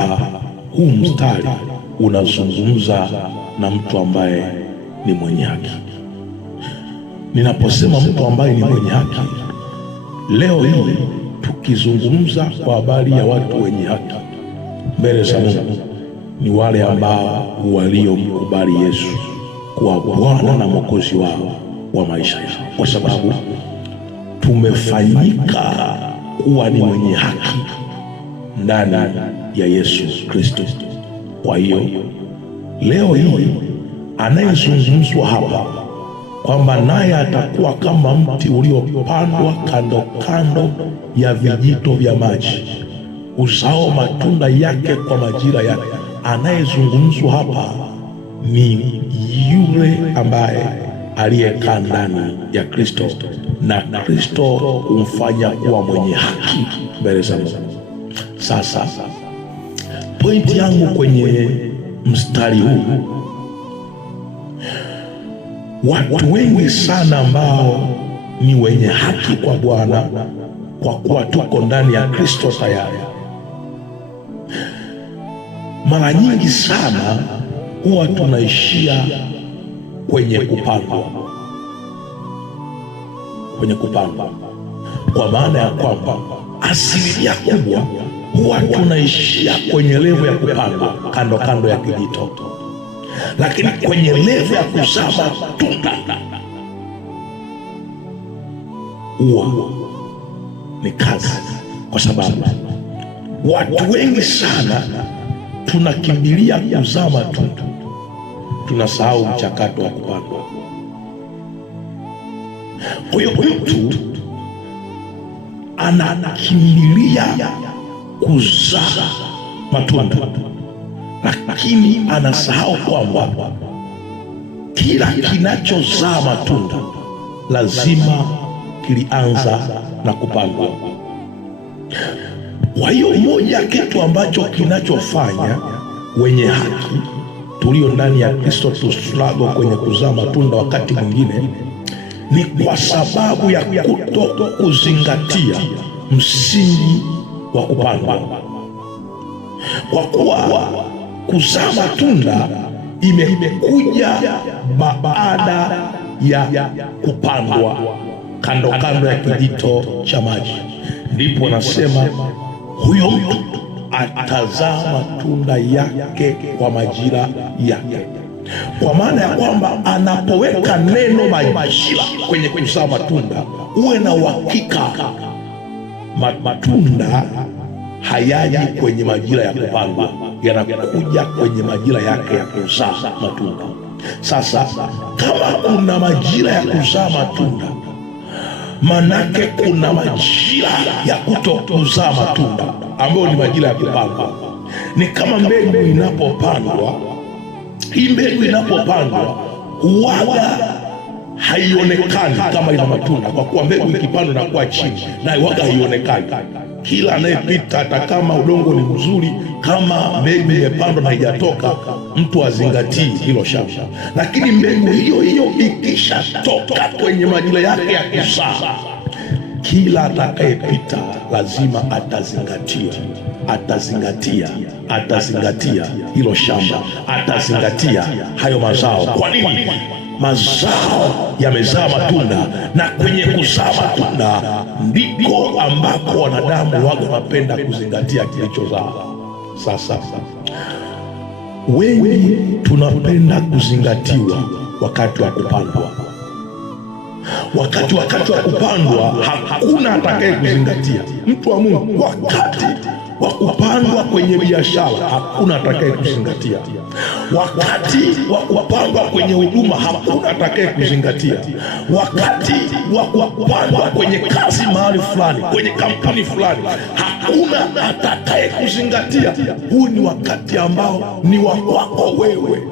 hapa huu mstari unazungumza na mtu ambaye ni mwenye haki. Ninaposema mtu ambaye ni mwenye haki, leo hii tukizungumza kwa habari ya watu wenye haki mbele za Mungu, ni wale ambao waliomkubali Yesu kuwa Bwana na Mwokozi wao wa maisha yao, kwa sababu tumefanyika kuwa ni mwenye haki ndani ya Yesu Kristo. Kwa hiyo leo hii anayezungumzwa hapa kwamba naye atakuwa kama mti uliopandwa kando kando ya vijito vya maji, uzao matunda yake kwa majira yake. Anayezungumzwa hapa ni yule ambaye aliyekaa ndani ya Kristo, na Kristo humfanya kuwa mwenye haki mbele za Mungu. Sasa pointi yangu kwenye mstari huu, watu wengi sana ambao ni wenye haki kwa Bwana, kwa kuwa tuko ndani ya Kristo tayari, mara nyingi sana huwa tunaishia kwenye kupandwa, kwa maana ya kwamba asilimia kubwa huwa tunaishia kwenye levo ya kupandwa kando kando ya kijito, lakini kwenye levo ya kuzaa matunda huwa ni kazi, kwa sababu watu wengi sana tunakimbilia kuzaa matunda, tunasahau mchakato wa kupandwa. Kwa hiyo mtu anakimbilia kuzaa matunda, lakini anasahau kwamba kila kinachozaa matunda lazima kilianza na kupandwa. Kwa hiyo moja ya kitu ambacho kinachofanya wenye haki tulio ndani ya Kristo tustruggle kwenye kuzaa matunda wakati mwingine ni kwa sababu ya kuto kuzingatia msingi wa kupandwa. Kwa kuwa kuzaa matunda imekuja baada ya kupandwa kando kando ya kijito cha maji, ndipo nasema huyo mtu atazaa matunda yake kwa majira yake, kwa maana ya kwamba anapoweka neno majira kwenye kuzaa matunda, uwe na uhakika matunda hayaji kwenye majira ya kupandwa, yanakuja kwenye majira yake ya kuzaa matunda. Sasa kama kuna majira ya kuzaa matunda, manake kuna majira ya kutokuzaa matunda ambayo ni majira ya kupandwa. Ni kama mbegu inapopandwa, hii mbegu inapopandwa huwaga haionekani kama ina matunda, kwa kuwa mbegu ikipandwa na kuwa chini na huwaga haionekani. Kila anayepita, hata kama udongo ni mzuri, kama mbegu imepandwa na haijatoka, mtu azingatii hilo shamba. Lakini mbegu hiyo hiyo ikishatoka kwenye majira yake ya kuzaa, kila atakayepita lazima atazingatia hilo shamba, atazingatia hayo mazao. Kwa nini? Mazao yamezaa matunda, na kwenye kuzaa matunda ndiko ambako wanadamu wanapenda kuzingatia kilichozaa. Sasa wengi tunapenda kuzingatiwa wakati wa kupandwa. Wakati wa kupandwa hakuna atakaye kuzingatia. Mtu wa Mungu, wakati wa kupandwa kwenye biashara hakuna atakaye kuzingatia. Wakati wa kupandwa kwenye huduma hakuna atakaye kuzingatia. Wakati wa kupandwa kwenye kazi mahali fulani, kwenye kampuni fulani, hakuna atakaye kuzingatia. Huu ni wakati ambao ni wa kwako wewe.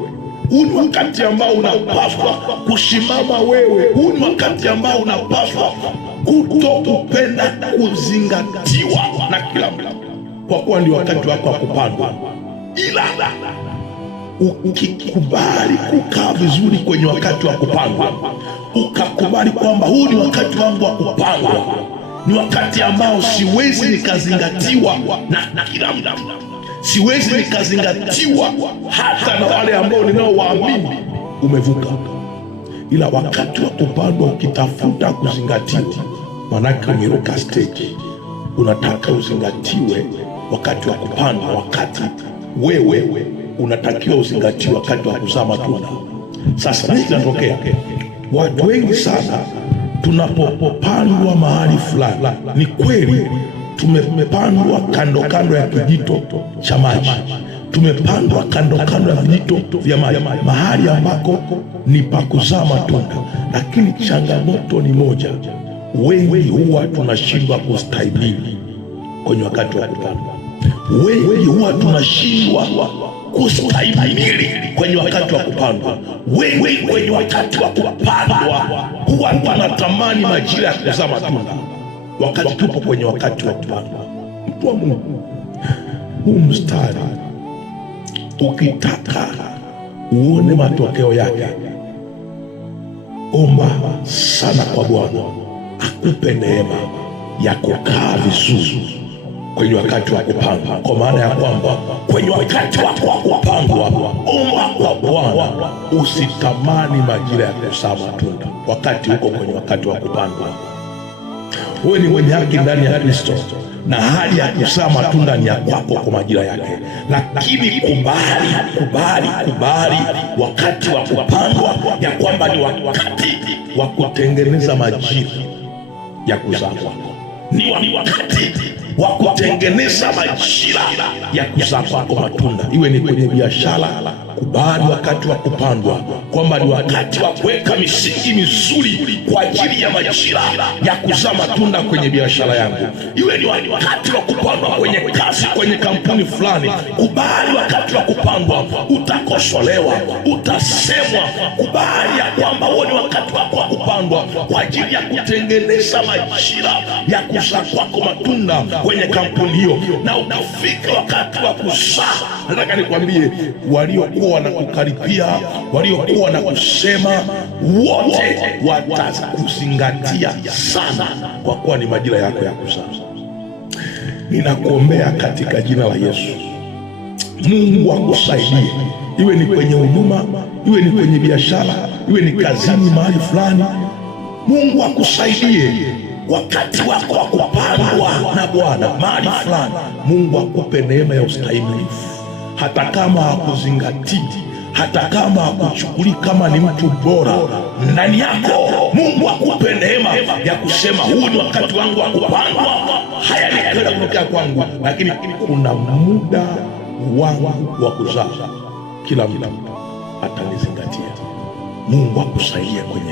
Huu ni wakati ambao unapaswa kusimama wewe. Huu ni wakati ambao unapaswa kutokupenda kuzingatiwa na kila mtu, kwa kuwa ndio wakati wako wa kupandwa. Ila ukikubali kukaa vizuri kwenye wakati wa kupandwa, ukakubali kwamba huu ni wakati wangu wa kupandwa, ni wakati ambao siwezi nikazingatiwa na kila mtu, siwezi nikazingatiwa hata na wale ambao ninaowaamini, umevuka. Ila wakati wa kupandwa ukitafuta kuzingatiwa, manake umeruka stage. Unataka uzingatiwe wakati wa kupandwa, wakati wewe unatakiwa uzingatiwe wakati wa kuzaa matunda. Sasa nini kinatokea? Watu wengi sana tunapopandwa mahali fulani, ni kweli tumepandwa kando kando ya kijito cha maji, tumepandwa kando kando ya vijito vya maji, mahali ambako ni pa kuzaa matunda. Lakini changamoto ni moja, wengi huwa tunashindwa kustahimili kwenye wakati wa kupandwa. Wengi huwa tunashindwa kustahimili kwenye wakati wa kupandwa. Wengi kwenye wakati wa kupandwa huwa tunatamani majira ya kuzaa matunda, wakati tupo kwenye wakati wa kupandwa. Mtu wa Mungu, huu mstari ukitaka uone matokeo yake, omba sana kwa Bwana akupe neema ya kukaa vizuri kwenye wakati wa kupandwa. Kwa maana ya kwamba kwenye wakati wa kupandwa, omba kwa Bwana usitamani majira ya kuzaa matunda wakati uko kwenye wakati wa kupandwa. Wewe ni mwenye haki ndani ya Kristo, na hali ya kuzaa matunda ni ya kwako kwa majira yake. Lakini kubali wakati wa kupandwa, ya kwamba ni wakati wa kutengeneza majira ya kuzaa kwako, ni wakati wa kutengeneza majira ya kuzaa kwako matunda. Iwe ni kwenye biashara, kubali wakati wa kupandwa kwamba ni wakati wa kuweka misingi mizuri kwa ajili ya majira ya kuzaa matunda kwenye biashara yangu. Iwe ni wakati wa kupandwa kwenye kazi, kwenye kampuni fulani, kubali wakati wa kupandwa. Utakosolewa, utasemwa, kubali ya kwamba huo ni wakati wako wa kupandwa kwa ajili ya kutengeneza majira ya kuzaa kwako matunda kwenye kampuni hiyo. Na ukifika wakati wa kuzaa, nataka nikwambie, waliokuwa wanakukaripia, waliokuwa na kusema, wote watakuzingatia sana, kwa kuwa ni majira yako ya kuzaa. Ninakuombea katika jina la Yesu, Mungu akusaidie, iwe ni kwenye huduma, iwe ni kwenye biashara, iwe ni kazini mahali fulani. Mungu akusaidie wakati wako wa kupandwa na Bwana mahali fulani. Mungu akupe neema ya ustahimilifu, hata kama hakuzingatii, hata kama hakuchukulii kama ni mtu bora ndani yako. Mungu akupe neema ya kusema, huu ni wakati wangu wa kupandwa, haya ni kwenda kutokea kwangu, lakini kuna muda wangu wa kuzaa. Kila mtu atanizingatia. Mungu akusaidie kwenye